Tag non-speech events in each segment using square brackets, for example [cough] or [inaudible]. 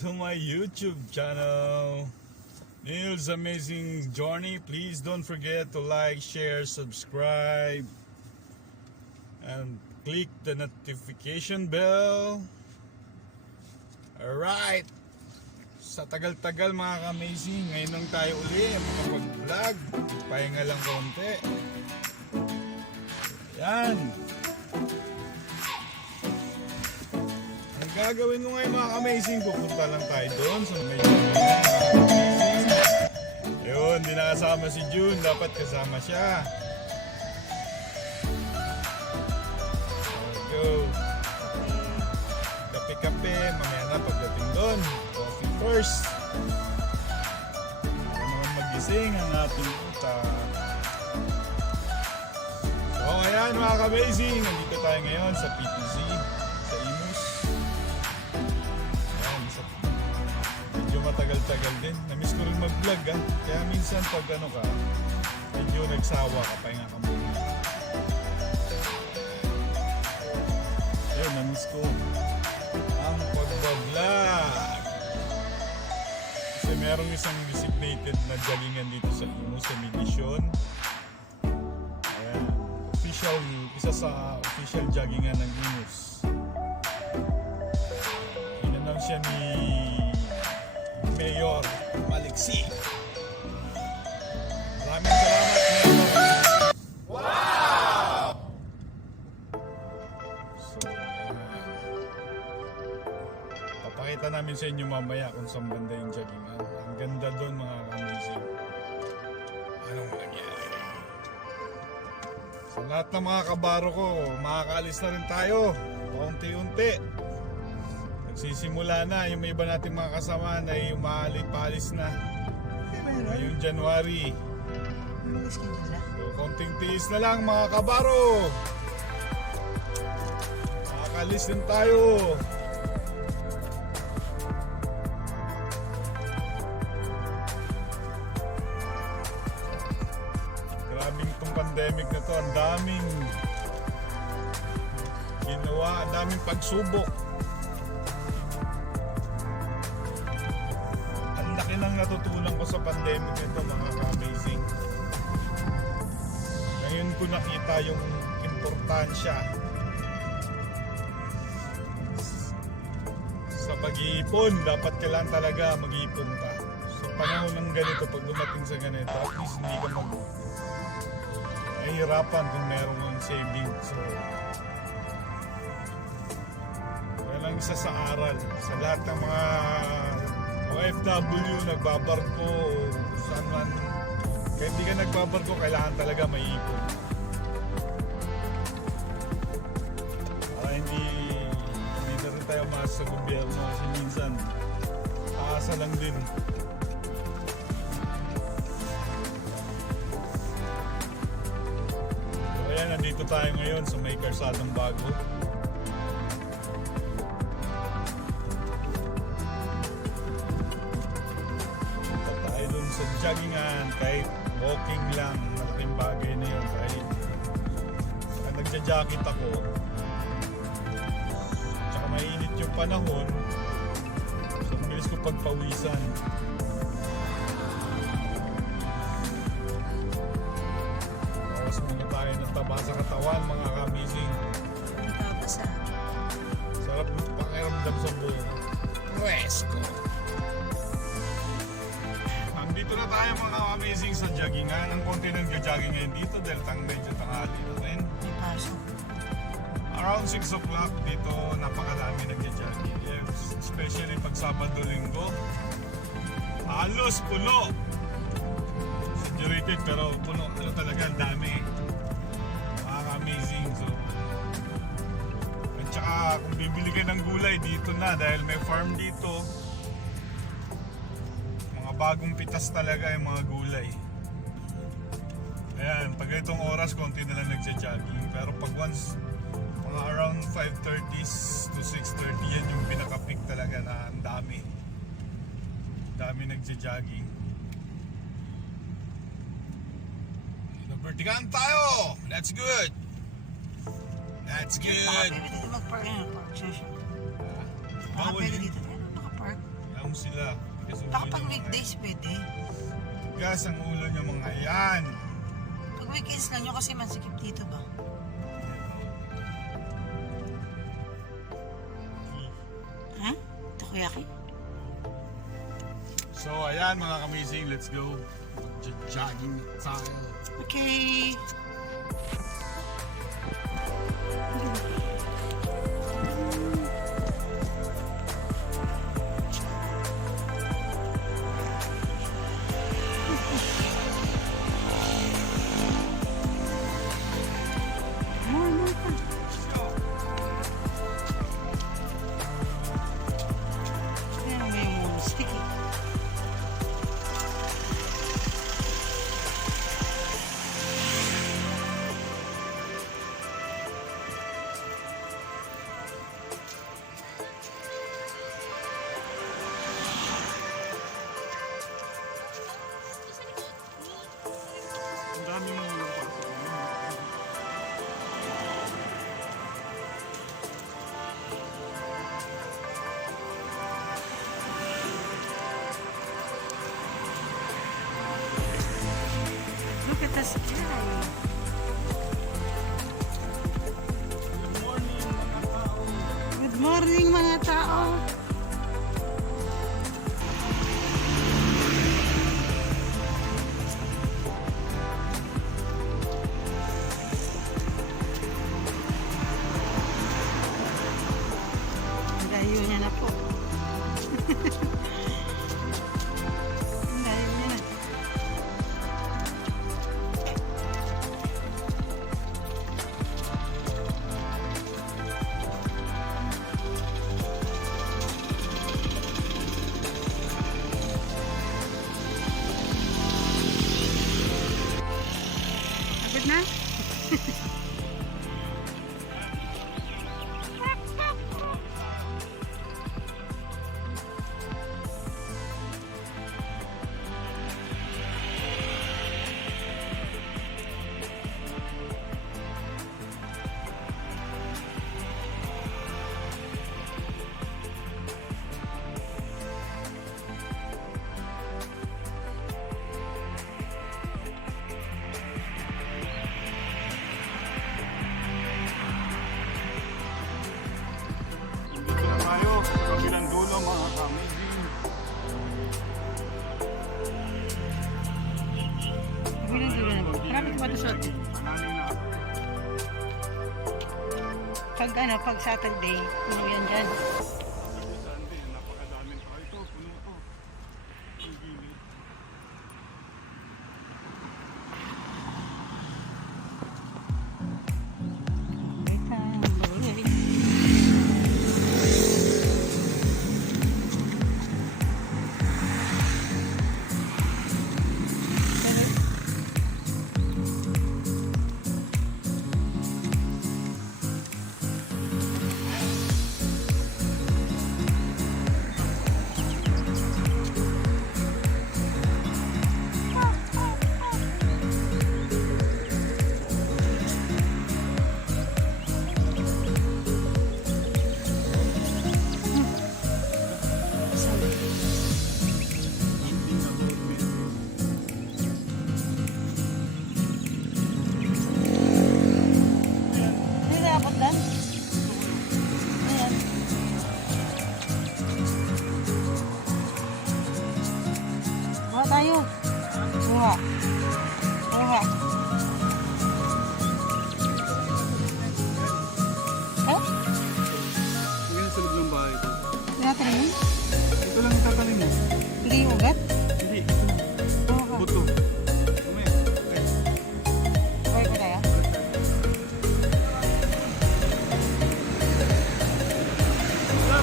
to my YouTube channel. Neil's Amazing Journey. Please don't forget to like, share, subscribe, and click the notification bell. Alright. Sa tagal-tagal mga ka-amazing, ngayon lang tayo uli makapag-vlog. Pahinga lang konti. Yan. Gagawin ko ngayon mga amazing, pupunta lang tayo doon sa may. Yun, di nakasama si June, dapat kasama siya. Go. Kape-kape, mamaya na pagdating doon. Coffee first. Para naman magising ang ating utak. So ayan mga ka-amazing, nandito tayo ngayon sa PTZ, matagal-tagal din. Namiss ko rin mag-vlog ah. Kaya minsan pag ano ka, medyo nagsawa ka, pahinga ka muna. Ayun, namiss ko ang pagbablog. Kasi merong isang designated na joggingan dito sa Imus, sa Midisyon. Ayan. Official, isa sa official joggingan ng Imus. Inanong siya ni Mayor Maliksi. Maraming salamat, Mayor. Wow! So, papakita namin sa inyo mamaya kung saan banda yung joggingan. Ang ganda doon mga amazing. Anong nangyari? Sa lahat ng mga kabaro ko, makakaalis na rin tayo. Paunti-unti. Nagsisimula na. Yung may iba nating mga kasama na yung maalis na. Ngayong January. So, konting tiis na lang mga kabaro. Makakaalis din tayo. Grabing itong pandemic na to. Ang daming ginawa, ang daming pagsubok. Natutunan ko sa pandemic nito mga ka-amazing. Ngayon ko nakita yung importansya sa pag-iipon. Dapat kailangan talaga mag-iipon ka. Sa panahon ng ganito, pag dumating sa ganito, at least hindi ka mag nahihirapan kung meron kang saving. So, yan ang isa sa aral. Sa lahat ng mga OFW, nagbabarko, saan man. Kaya hindi ka nagbabarko, kailangan talaga may ipon. Para hindi, hindi na rin tayo maas sa gobyerno kasi minsan aasa lang din. So ayan, nandito tayo ngayon sa may karsadang bago. Walking lang, malaking bagay na yun. Kahit saka nagja-jacket ako, tsaka mainit yung panahon, so bilis ko pagpawisan. Bawas muna tayo ng taba sa katawan, mga sa joggingan. Ang konti nang jogging ngayon dito dahil tang medyo tanghali na rin. Around 6 o'clock dito napakadami nagja-jogging. Especially pag Sabado Linggo. Halos puno. Saturated pero puno. Ano talaga, ang dami. Nakaka-amazing. So, at saka kung bibili ka ng gulay dito na dahil may farm dito. Mga bagong pitas talaga yung mga gulay. Ayan, pag itong oras, konti na lang nagja-jogging. Pero pag once, mga around 5.30s to 6.30, yan yung pinaka-peak talaga na ang dami. dami nagja-jogging. Vertigan tayo! That's good! That's good! Baka dito mag-park ngayon, park session. Ah, Baka pwede dito tayo nakapark. Ang sila. Baka pang weekdays pwede. Gas ang ulo niya mga yan weekends lang nyo kasi masikip dito ba? Ha? Takoyaki? So, ayan mga kamising, let's go. Jogging style. Okay. Screenshot. Pag ano, pag Saturday, ano yan dyan?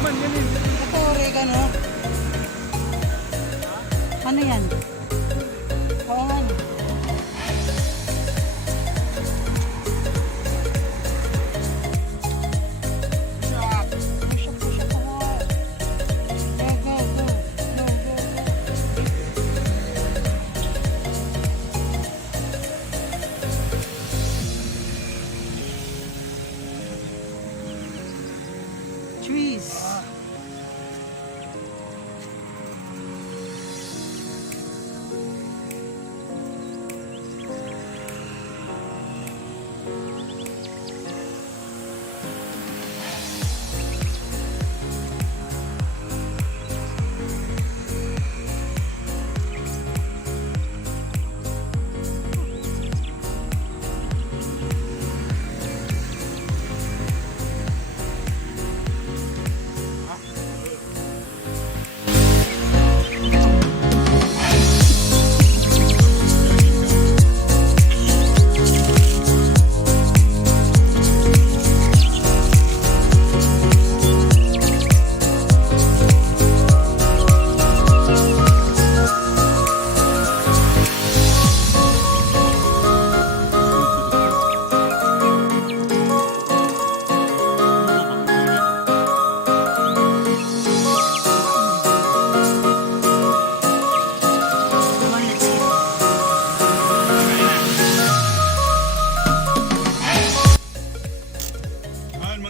naman, ganun. Ito, oregano. Oh. Ano yan?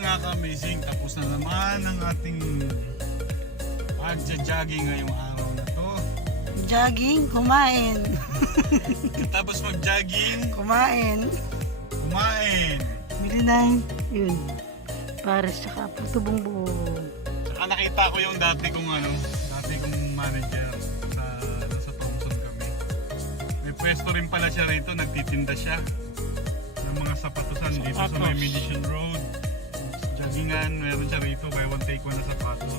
Ka-amazing, tapos na naman ang ating pagja-jogging ngayong araw na to. Jogging, kumain. [laughs] Tapos mag-jogging, Kumain. kumain. Bili ng, yun, para sa puto bumbong. Saka nakita ko yung dati kong ano, dati kong manager sa sa Thompson kami. May pwesto rin pala siya rito, nagtitinda siya ng mga sapatusan dito sa may Sapatos. Mission Road. Joggingan, meron siya rito, buy one take one na sapatos.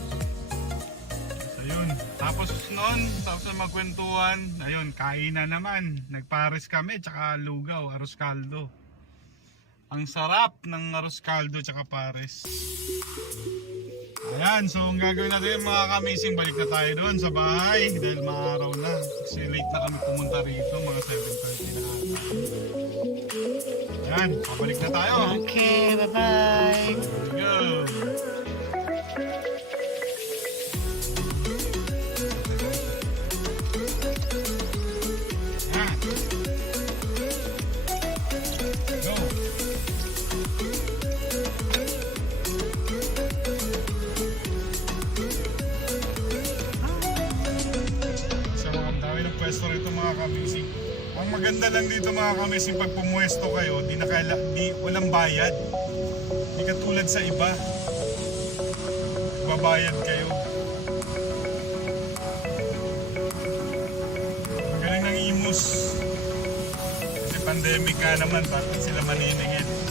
So yun, tapos noon, tapos na magkwentuhan, ayun, kain na naman. Nagpares kami, tsaka lugaw, arroz caldo. Ang sarap ng arroz caldo tsaka pares. Ayan, so ang gagawin natin mga kamising, balik na tayo doon sa bahay dahil maaraw na. Kasi late na kami pumunta rito, mga 7.30 na ata. Ayan, pabalik na tayo. Okay, bye-bye. Go! Maganda lang dito mga kamising pag pumwesto kayo, di na kaila, di, walang bayad. Di katulad sa iba. Babayad kayo. Galing ng imus. Kasi pandemic ka naman, bakit sila maniningin?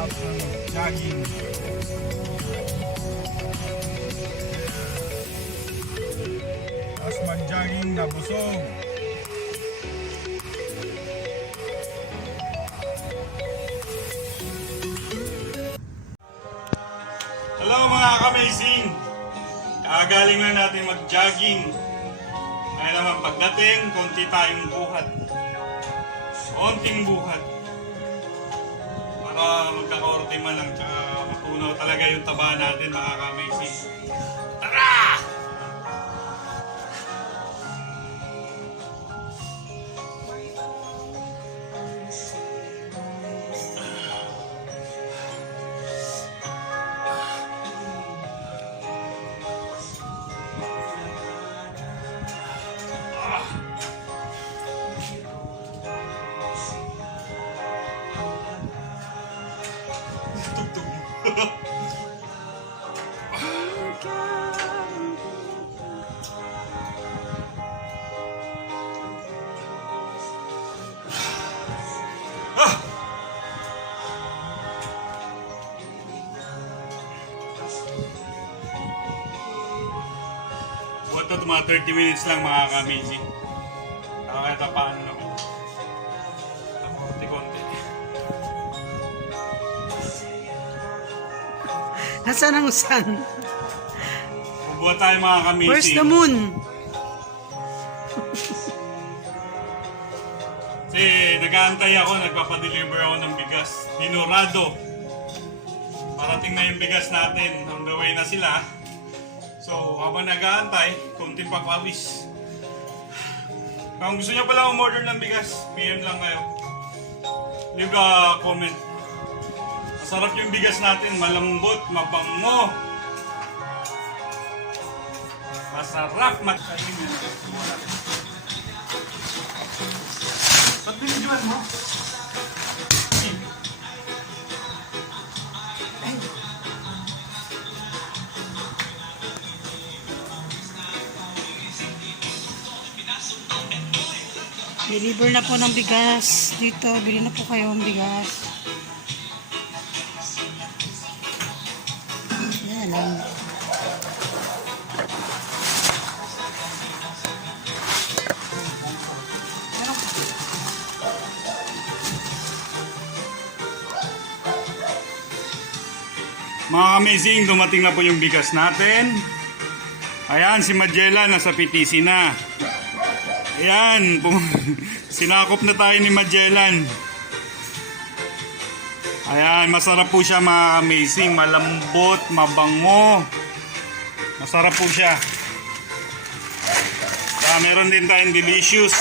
Hinahanap ng jogging. Tapos mag-jogging na busog. Hello mga ka-amazing! Kakagaling na natin mag-jogging. Ngayon naman pagdating, konti tayong buhat. Konting buhat magkakorte man lang tsaka matunaw talaga yung taba natin mga mga 30 minutes lang mga ka-amazing. Nakakatapaan naman. Konti-konti. Nasaan ang sun? Bubuhat tayo mga ka-amazing. Where's the moon? Kasi nag-aantay ako, nagpapadeliver ako ng bigas. Dinurado. Parating na yung bigas natin. On the way na sila. So, habang nag-aantay, konting papawis. Kung gusto niyo pala umorder ng bigas, PM lang kayo. Leave a comment. Masarap yung bigas natin, malambot, mabango. Masarap, makain yan. Ba't binidyoan mo? Deliver na po ng bigas. Dito, bili na po kayo ng bigas. Yan lang. Mga amazing, dumating na po yung bigas natin. Ayan, si Magella nasa PTC na. Ayan, [laughs] sinakop na tayo ni Magellan. Ayan, masarap po siya mga amazing, malambot, mabango. Masarap po siya. Ah, meron din tayong delicious.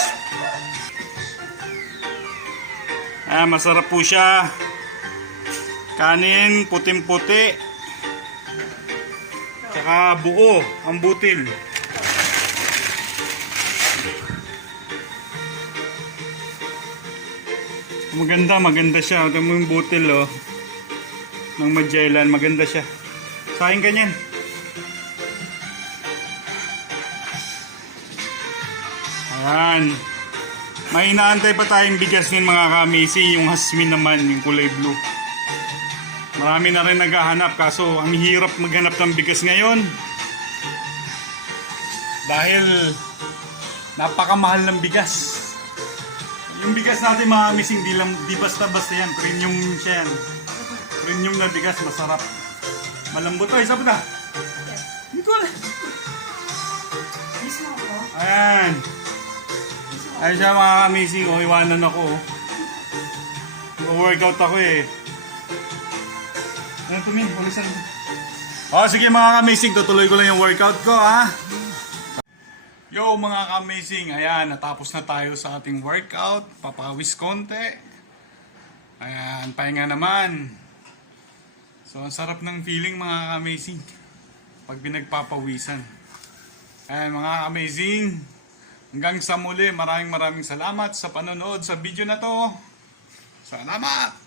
Ah, masarap po siya. Kanin, puting-puti. Tsaka buo, ang butil. Maganda, maganda siya. Ito mo yung butil, oh. Ng Magellan, maganda siya. Kain ka niyan. Ayan. May inaantay pa tayong bigas ng mga kamisi, yung hasmin naman, yung kulay blue. Marami na rin naghahanap, kaso ang hirap maghanap ng bigas ngayon. Dahil napakamahal ng bigas. Yung bigas natin mga kamisi, di, lang, di basta-basta yan. Premium siya yan. Premium na bigas, masarap. Malambot isa pa ta. Hindi ko alam. Ayan. Ay siya mga kamising, oh, iwanan ako. oh. Mag-workout ako eh. Ano to, Min? Pulisan. Oh, sige mga kamising, tutuloy ko lang yung workout ko, ha? Yo mga ka-amazing, ayan, natapos na tayo sa ating workout. Papawis konti. Ayan, pahinga naman. So, ang sarap ng feeling mga ka-amazing. Pag pinagpapawisan. Ayan mga ka-amazing. Hanggang sa muli, maraming maraming salamat sa panonood sa video na to. Salamat!